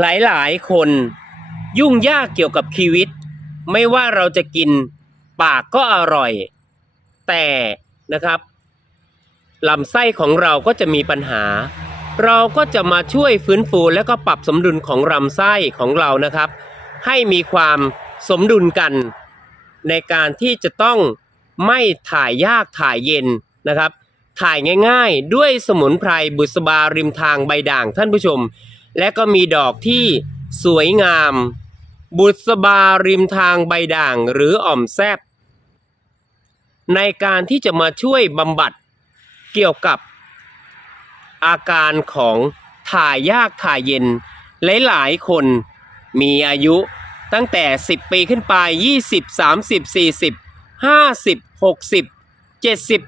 หลายๆ คนยุ่งยากเกี่ยวกับชีวิต ไม่ว่าเราจะกินปากก็อร่อย แต่นะครับลำไส้ของเราก็จะมีปัญหา เราก็จะมาช่วยฟื้นฟูและก็ปรับสมดุลของลำไส้ของเรานะครับ ให้มีความสมดุลกัน ในการที่จะต้องไม่ถ่ายยากถ่ายเย็นนะครับ ถ่ายง่ายๆ ด้วยสมุนไพรบุษบาริมทางใบด่างท่านผู้ชม และก็มีดอกที่สวยงาม บุษบาริมทางใบด่างหรืออ่อมแซบในการที่จะมาช่วยบำบัดเกี่ยวกับอาการของถ่ายยากถ่ายเย็น หลายๆ คนมีอายุตั้งแต่ 10 ปีขึ้นไป 20 30 40 50 60 70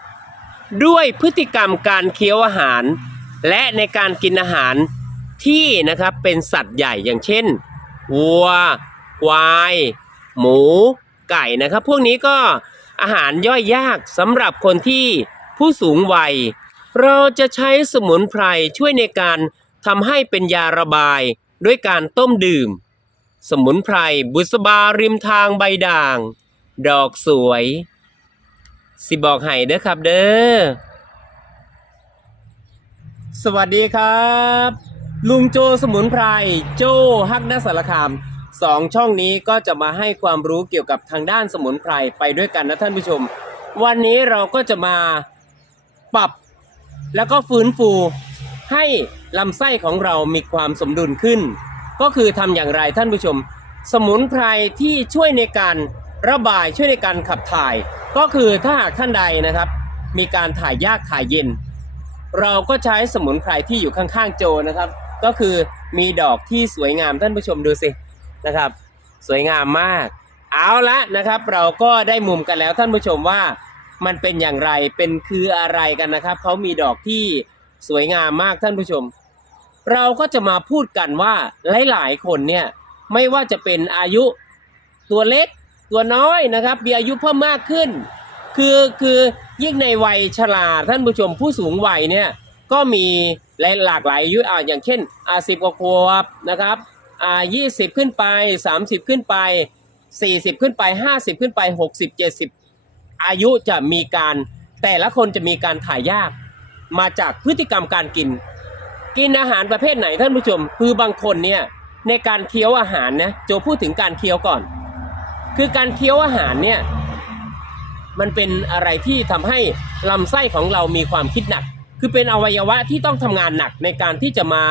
80 ด้วยพฤติกรรมการเคี้ยวอาหาร และในการกินอาหาร ที่นะครับเป็นสัตว์ใหญ่อย่างเช่นวัวควาย หมู ไก่นะครับ พวกนี้ก็อาหารย่อยยากสำหรับคนที่ผู้สูงวัย เราจะใช้สมุนไพรช่วยในการทำให้เป็นยาระบายด้วยการต้มดื่ม สมุนไพรบุษบาริมทางใบด่าง ดอกสวย สิบอกให้เด้อครับเด้อสวัสดีครับ ลุงโจสมุนไพรโจฮักนักสารคามสองช่องนี้ก็จะมาให้ความรู้เกี่ยวกับทางด้านสมุนไพรไปด้วยกันนะท่านผู้ชม วันนี้เราก็จะมาปรับแล้วก็ฟื้นฟูให้ลำไส้ของเรามีความสมดุลขึ้น ก็คือทำอย่างไรท่านผู้ชม สมุนไพรที่ช่วยในการระบายช่วยในการขับถ่าย ก็คือถ้าหากท่านใดนะครับ มีการถ่ายยากถ่ายเย็น เราก็ใช้สมุนไพรที่อยู่ข้างๆโจนะครับ ก็คือมีดอกที่สวยงามท่านผู้ชมดูสินะครับ สวยงามมาก เอาละนะครับ เราก็ได้มุมกันแล้วท่านผู้ชมว่ามันเป็นอย่างไรเป็นคืออะไรกันนะครับเขามีดอกที่สวยงามมากท่านผู้ชม เราก็จะมาพูดกันว่าหลาย ๆ คนเนี่ยไม่ว่าจะเป็นอายุตัวเล็กตัวน้อยนะครับมีอายุเพิ่มมากขึ้น คือคือยิ่งในวัยชราท่านผู้ชมผู้สูงวัยเนี่ย ก็มีหลากหลายอายุอ่าอย่างเช่นอ่าสิบกว่าขวบนะครับอ่ายี่สิบขึ้นไปสามสิบขึ้นไปสี่สิบขึ้นไปห้าสิบขึ้นไปหกสิบเจ็ดสิบอายุจะมีการแต่ละคนจะมีการถ่ายยาก มาจากพฤติกรรมการกิน กินอาหารประเภทไหนท่านผู้ชม คือบางคนเนี่ยในการเคี้ยวอาหารนะโจพูดถึงการเคี้ยวก่อน คือการเคี้ยวอาหารเนี่ยมันเป็นอะไรที่ทำให้ลำไส้ของเรามีความคิดหนัก คือเป็นอวัยวะที่ต้องทำงานหนักในการที่จะมา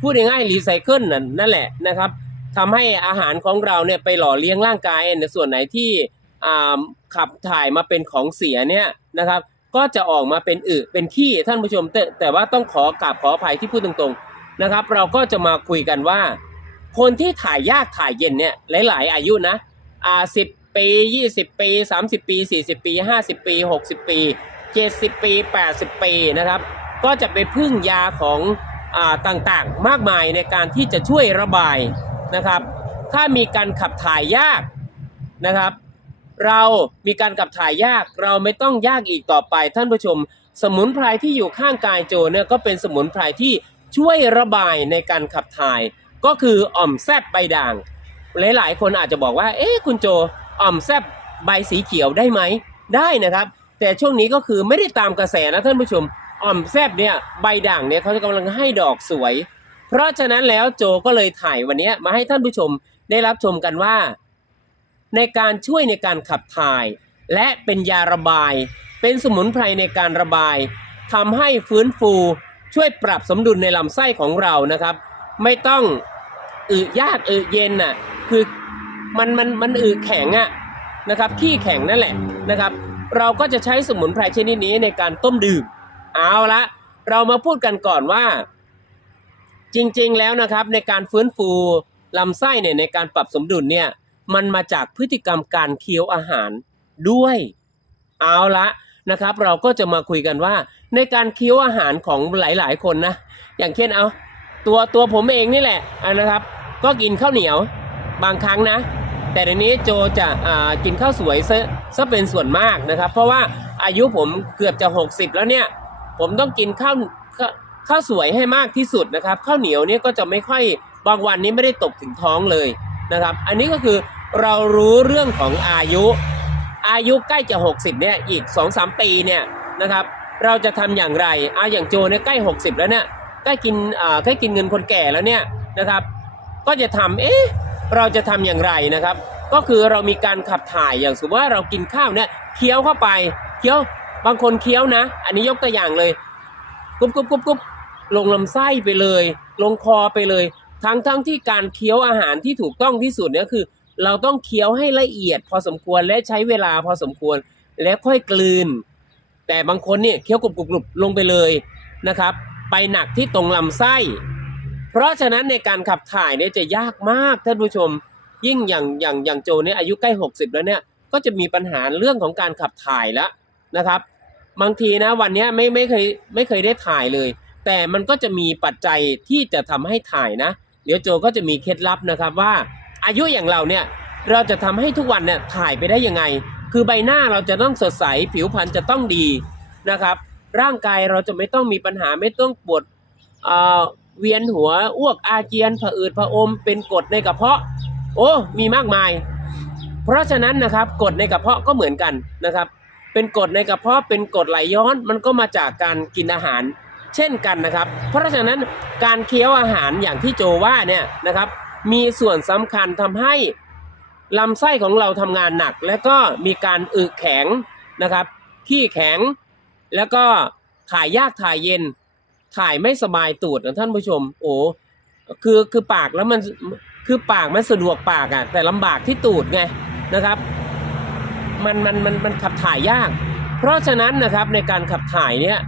พูดง่ายๆรีไซเคิลนั่นแหละนะครับทำให้อาหารของเราเนี่ยไปหล่อเลี้ยงร่างกายในส่วนไหนที่ขับถ่ายมาเป็นของเสียเนี่ยนะครับ ก็จะออกมาเป็นอึเป็นขี้ท่านผู้ชมแต่แต่ว่าต้องขอกราบขออภัยที่พูดตรงๆนะครับ เราก็จะมาคุยกันว่า คนที่ถ่ายยากถ่ายเย็นเนี่ยหลาย ๆ อายุนะอ่าสิบปียี่สิบปีสามสิบปีสี่สิบปีห้าสิบปีหกสิบปี เจ็ดสิบปีแปดสิบปีนะครับ ก็จะไปพึ่งยาของอ่าต่างๆ มากมายในการที่จะช่วยระบายนะครับ ถ้ามีการขับถ่ายยากนะครับ เรามีการขับถ่ายยากเราไม่ต้องยากอีกต่อไปท่านผู้ชม สมุนไพรที่อยู่ข้างกายโจเนี่ยก็เป็นสมุนไพรที่ช่วยระบายในการขับถ่าย ก็คืออ่อมแซบใบด่าง หลายๆ คนอาจจะบอกว่า เอ๊ะคุณโจอ่อมแซบใบสีเขียวได้ไหมได้นะครับ แต่ช่วงนี้ก็คือไม่ได้ตามกระแสนะท่านผู้ชมอ่อมแซบเนี่ยใบด่างเนี่ยเขากำลังให้ดอกสวย เพราะฉะนั้นแล้วโจก็เลยถ่ายวันนี้มาให้ท่านผู้ชมได้รับชมกันว่า ในการช่วยในการขับถ่าย และเป็นยาระบาย เป็นสมุนไพรในการระบายทำให้ฟื้นฟูช่วยปรับสมดุลในลำไส้ของเรานะครับ ไม่ต้องอึยากอึเย็นน่ะคือมันมันมันอึแข็งอะนะครับขี้แข็งนั่นแหละนะครับ เราก็จะใช้สมุนไพรชนิดนี้ในการต้มดื่ม เอาละเรามาพูดกันก่อนว่า จริงๆแล้วนะครับในการฟื้นฟูลำไส้เนี่ยในการปรับสมดุลเนี่ยมันมาจากพฤติกรรมการเคี้ยวอาหารด้วย เอาละนะครับ เราก็จะมาคุยกันว่า ในการเคี้ยวอาหารของหลายๆ คนนะอย่างเช่นเอาตัวตัวผมเองนี่แหละนะครับ ก็กินข้าวเหนียวบางครั้งนะ แต่ในนี้โจจะกินข้าวสวยซะซะเป็นส่วนมากนะครับ เพราะว่าอายุผมเกือบจะ 60 แล้วเนี่ย ผมต้องกินข้าวข้าวสวยให้มากที่สุดนะครับข้าวเหนียวเนี่ยก็จะไม่ค่อยบางวันนี้ไม่ได้ตกถึงท้องเลยนะครับ อันนี้ก็คือเรารู้เรื่องของอายุ อายุใกล้จะ 60เนี่ยอีก 2-3 ปีเนี่ยนะครับ เราจะทำอย่างไรอ่าอย่างโจเนี่ยใกล้ 60 แล้วเนี่ยใกล้กินอ่าใกล้กินเงินคนแก่แล้วเนี่ยนะครับ ก็จะทำเอ๊ะ เราจะทำอย่างไรนะครับ ก็คือเรามีการขับถ่ายอย่างสมมติว่าเรากินข้าวเนี่ยเคี้ยวเข้าไปเคี้ยวบางคนเคี้ยวนะ อันนี้ยกตัวอย่างเลยกรุบกรุบกรุบกรุบลงลำไส้ไปเลย ลงคอไปเลย ทั้งทั้งที่การเคี้ยวอาหารที่ถูกต้องที่สุดเนี่ยคือ เราต้องเคี้ยวให้ละเอียด พอสมควรและใช้เวลาพอสมควรแล้วค่อยกลืน แต่บางคนเนี่ยเคี้ยวกบกรุบกรุบลงไปเลยนะครับ ไปหนักที่ตรงลำไส้ เพราะฉะนั้นในการขับถ่ายเนี่ยจะยากมากท่านผู้ชม ยิ่งอย่างอย่างอย่างโจเนี่ยอายุใกล้ 60 แล้วเนี่ยก็จะมีปัญหาเรื่องของการขับถ่ายแล้วนะครับ บางทีนะวันนี้ไม่ไม่เคยไม่เคยได้ถ่ายเลย แต่มันก็จะมีปัจจัยที่จะทำให้ถ่ายนะ เดี๋ยวโจก็จะมีเคล็ดลับนะครับว่า อายุอย่างเราเนี่ยเราจะทำให้ทุกวันเนี่ยถ่ายไปได้ยังไง คือใบหน้าเราจะต้องสดใสผิวพรรณจะต้องดีนะครับ ร่างกายเราจะไม่ต้องมีปัญหาไม่ต้องปวด เวียนหัวอ้วกอาเจียนผะอืดผะอมเป็นกรดในกระเพาะ โอ้มีมากมาย เพราะฉะนั้นนะครับกรดในกระเพาะก็เหมือนกันนะครับ เป็นกรดในกระเพาะเป็นกรดไหลย้อนมันก็มาจากการกินอาหาร เช่นกันนะครับ เพราะฉะนั้นการเคี้ยวอาหารอย่างที่โจว่าเนี่ยนะครับมีส่วนสำคัญทำให้ลำไส้ของเราทำงานหนัก และก็มีการอึแข็งนะครับขี้แข็ง แล้วก็ถ่ายยากถ่ายเย็น ถ่ายไม่สบายตูดนะท่านผู้ชม โอ้คือคือปากแล้วมันคือปากมันสะดวกปากอะ่ะ แต่ลำบากที่ตูดไงนะครับ มันมันมันมันขับถ่ายยาก เพราะฉะนั้นนะครับในการขับถ่ายเนี่ย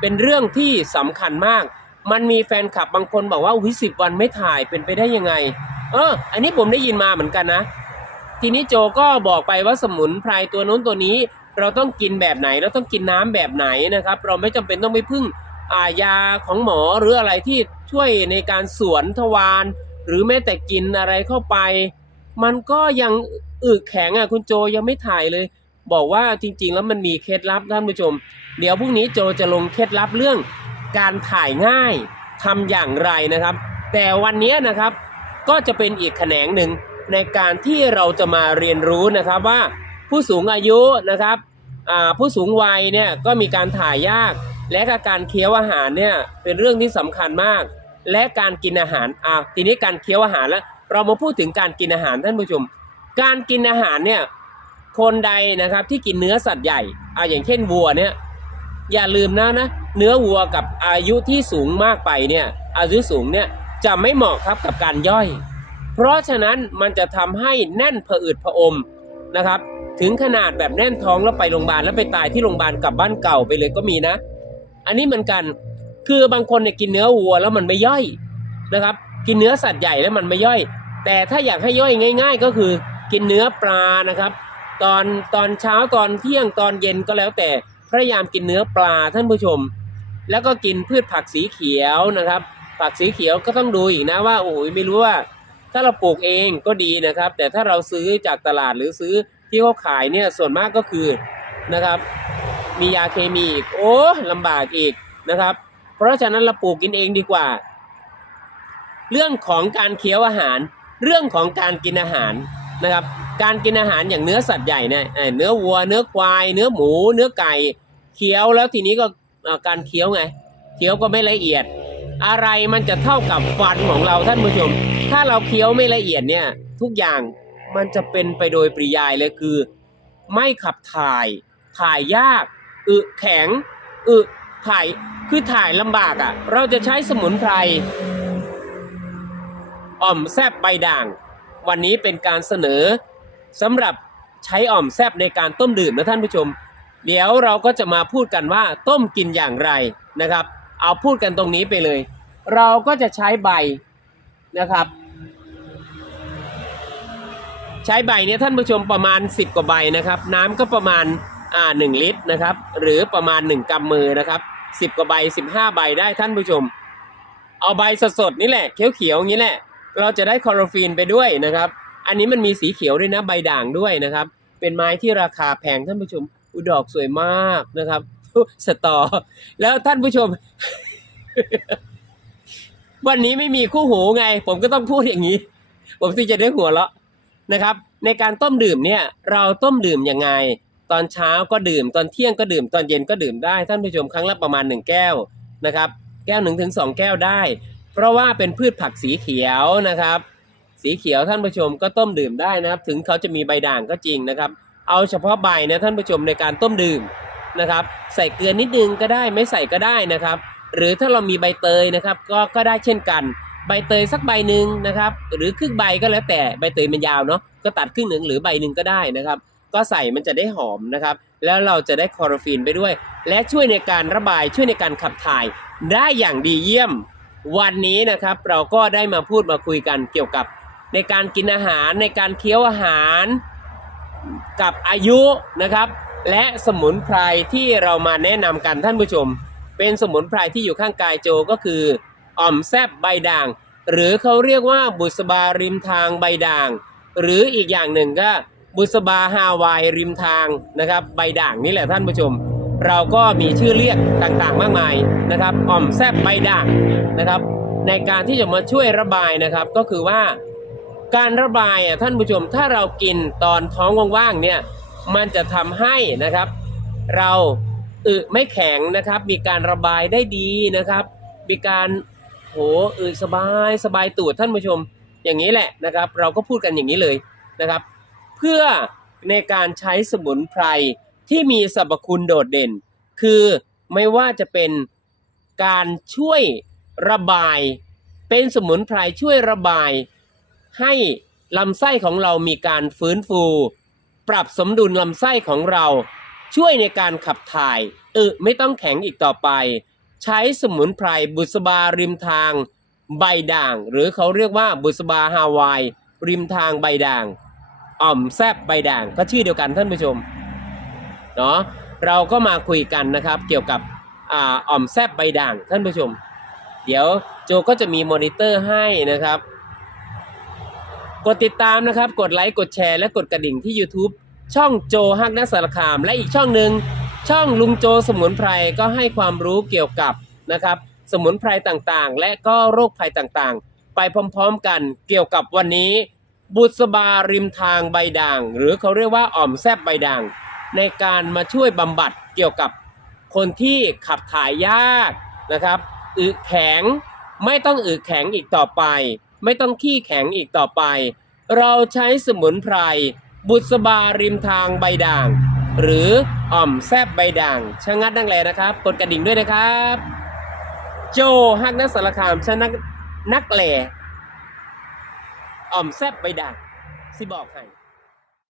เป็นเรื่องที่สำคัญมาก มันมีแฟนคลับบางคนบอกว่าอุ้ยสิบวันไม่ถ่ายเป็นไปได้ยังไง เออ อันนี้ผมได้ยินมาเหมือนกันนะ ทีนี้โจก็บอกไปว่าสมุนไพรตัวนู้นตัวนี้ เราต้องกินแบบไหน เราต้องกินน้ำแบบไหนนะครับ เราไม่จำเป็นต้องไปพึ่งายาของหมอหรืออะไรที่ช่วยในการสวนทวารหรือแม้แต่กินอะไรเข้าไป มันก็ยังอึแข็งอะคุณโจยังไม่ถ่ายเลย บอกว่าจริง ๆ แล้วมันมีเคล็ดลับท่านผู้ชม เดี๋ยวพรุ่งนี้โจจะลงเคล็ดลับเรื่องการถ่ายง่ายทำอย่างไรนะครับ แต่วันนี้นะครับก็จะเป็นอีกแขนงหนึ่งในการที่เราจะมาเรียนรู้นะครับว่าผู้สูงอายุนะครับผู้สูงวัยเนี่ยก็มีการถ่ายยาก และก็การเคี้ยวอาหารเนี่ยเป็นเรื่องที่สำคัญมาก และการกินอาหารอ่าทีนี้การเคี้ยวอาหารแล้ว เรามาพูดถึงการกินอาหารท่านผู้ชม การกินอาหารเนี่ยคนใดนะครับที่กินเนื้อสัตว์ใหญ่อ่าอย่างเช่นวัวเนี่ยอย่าลืมนะนะเนื้อวัวกับอายุที่สูงมากไปเนี่ยอายุสูงเนี่ยจะไม่เหมาะครับกับการย่อย เพราะฉะนั้นมันจะทำให้แน่นผะอืดผะอมนะครับ ถึงขนาดแบบแน่นท้องแล้วไปโรงพยาบาลแล้วไปตายที่โรงพยาบาลกลับบ้านเก่าไปเลยก็มีนะ อันนี้เหมือนกัน คือบางคนเนี่ยกินเนื้อวัวแล้วมันไม่ย่อยนะครับ กินเนื้อสัตว์ใหญ่แล้วมันไม่ย่อย แต่ถ้าอยากให้ย่อยง่าย ๆ ก็คือกินเนื้อปลานะครับ ตอนตอนเช้าตอนเที่ยงตอนเย็นก็แล้วแต่พยายามกินเนื้อปลาท่านผู้ชม แล้วก็กินพืชผักสีเขียวนะครับ ผักสีเขียวก็ต้องดูอีกนะว่าโอ้ยไม่รู้ว่า ถ้าเราปลูกเองก็ดีนะครับ แต่ถ้าเราซื้อจากตลาดหรือซื้อที่เขาขายเนี่ยส่วนมากก็คือนะครับ มียาเคมีอีกโอ้ลำบากอีกนะครับ เพราะฉะนั้นเราปลูกกินเองดีกว่า เรื่องของการเคี้ยวอาหาร เรื่องของการกินอาหารนะครับ การกินอาหารอย่างเนื้อสัตว์ใหญ่เนี่ยเนื้อวัว เนื้อควาย เนื้อหมู เนื้อไก่เคี้ยวแล้วทีนี้ก็การเคี้ยวไงเคี้ยวก็ไม่ละเอียด อะไรมันจะเท่ากับฟันของเราท่านผู้ชม ถ้าเราเคี้ยวไม่ละเอียดเนี่ย ทุกอย่างมันจะเป็นไปโดยปริยายเลยคือ ไม่ขับถ่ายถ่ายยาก อึแข็งอึถ่ายคือถ่ายลำบากอะ่ะ เราจะใช้สมุนไพรอ่อมแซบใบด่าง วันนี้เป็นการเสนอสำหรับใช้อ่อมแซบในการต้มดื่มนะท่านผู้ชม เดี๋ยวเราก็จะมาพูดกันว่าต้มกินอย่างไรนะครับ เอาพูดกันตรงนี้ไปเลย เราก็จะใช้ใบนะครับ ใช้ใบเนี่ยท่านผู้ชมประมาณ 10 กว่าใบนะครับ น้ำก็ประมาณ อ่าหนึ่งลิตรนะครับ หรือประมาณ1กำมือนะครับ10กว่าใบ15ใบได้ท่านผู้ชม เอาใบสดๆนี่แหละเขียวๆอย่างนี้แหละ เราจะได้คลอโรฟีนไปด้วยนะครับ อันนี้มันมีสีเขียวด้วยนะใบด่างด้วยนะครับ เป็นไม้ที่ราคาแพงท่านผู้ชมอุดอกสวยมากนะครับสตอ แล้วท่านผู้ชม วันนี้ไม่มีคู่หูไง ผมก็ต้องพูดอย่างนี้ ผมที่จะได้หัวเราะนะครับ ในการต้มดื่มเนี่ย เราต้มดื่มยังไง ตอนเช้าก็ดื่มตอนเที่ยงก็ดื่มตอนเย็นก็ดื่มได้ ท่านผู้ชมครั้งละประมาณหนึ่งแก้วนะครับ แก้วหนึ่งถึงสองแก้วได้ เพราะว่าเป็นพืชผักสีเขียวนะครับ สีเขียวท่านผู้ชมก็ต้มดื่มได้นะครับ ถึงเขาจะมีใบด่างก็จริงนะครับ เอาเฉพาะใบนะท่านผู้ชมในการต้มดื่มนะครับ ใส่เกลือนิดนึงก็ได้ไม่ใส่ก็ได้นะครับ หรือถ้าเรามีใบเตยนะครับ ก็ก็ได้เช่นกันใบเตยสักใบหนึ่งนะครับ หรือครึ่งใบก็แล้วแต่ใบเตยมันยาวเนาะก็ตัดครึ่งหนึ่งหรือใบหนึ่งก็ได้นะครับ ก็ใส่มันจะได้หอมนะครับ แล้วเราจะได้คลอโรฟินไปด้วย และช่วยในการระบายช่วยในการขับถ่าย ได้อย่างดีเยี่ยม วันนี้นะครับเราก็ได้มาพูดมาคุยกันเกี่ยวกับ ในการกินอาหารในการเคี้ยวอาหาร กับอายุนะครับ และสมุนไพรที่เรามาแนะนำกันท่านผู้ชม เป็นสมุนไพรที่อยู่ข้างกายโจก็คืออ่อมแซบใบด่าง หรือเขาเรียกว่าบุษบาริมทางใบด่าง หรืออีกอย่างหนึ่งก็ บุษบาฮาวายริมทางนะครับ ใบด่างนี่แหละท่านผู้ชม เราก็มีชื่อเรียกต่างๆ มากมายนะครับอ่อมแซบใบด่างนะครับ ในการที่จะมาช่วยระบายนะครับ ก็คือว่าการระบายอะท่านผู้ชมถ้าเรากินตอนท้องว่างๆเนี่ยมันจะทำให้นะครับ เราอึไม่แข็งนะครับ มีการระบายได้ดีนะครับ มีการโหอึสบายสบายตูดท่านผู้ชม อย่างนี้แหละนะครับ เราก็พูดกันอย่างนี้เลยนะครับ เพื่อในการใช้สมุนไพรที่มีสรรพคุณโดดเด่น คือไม่ว่าจะเป็นการช่วยระบาย เป็นสมุนไพรช่วยระบาย ให้ลำไส้ของเรามีการฟื้นฟู ปรับสมดุลลำไส้ของเรา ช่วยในการขับถ่ายอึไม่ต้องแข็งอีกต่อไป ใช้สมุนไพรบุษบาริมทาง ใบด่าง หรือเขาเรียกว่าบุษบาฮาวาย ริมทางใบด่าง อ่อมแซบใบด่างก็ชื่อเดียวกันท่านผู้ชมเนาะเราก็มาคุยกันนะครับ เกี่ยวกับอ่าอ่อมแซบใบด่างท่านผู้ชม เดี๋ยวโจก็จะมีมอนิเตอร์ให้นะครับ กดติดตามนะครับ กดไลค์กดแชร์และกดกระดิ่งที่ YouTube ช่องโจฮักนักสารคาม และอีกช่องหนึ่งช่องลุงโจสมุนไพรก็ให้ความรู้เกี่ยวกับนะครับ สมุนไพรต่างๆ และก็โรคภัยต่างๆ ไปพร้อมๆกันเกี่ยวกับวันนี้ บุษบาริมทางใบด่าง หรือเขาเรียกว่าอ่อมแซบใบด่าง ในการมาช่วยบำบัดเกี่ยวกับคนที่ขับถ่ายยากนะครับอึแข็งไม่ต้องอึแข็งอีกต่อไป ไม่ต้องขี้แข็งอีกต่อไป เราใช้สมุนไพร บุษบาริมทางใบด่าง หรืออ่อมแซบใบด่างชะงัดดังแลนะครับกดกระดิ่งด้วยนะครับ โจฮักนักสารคามชะนักนักแหล่ อ่อมแซบใบด่างสิบอกให้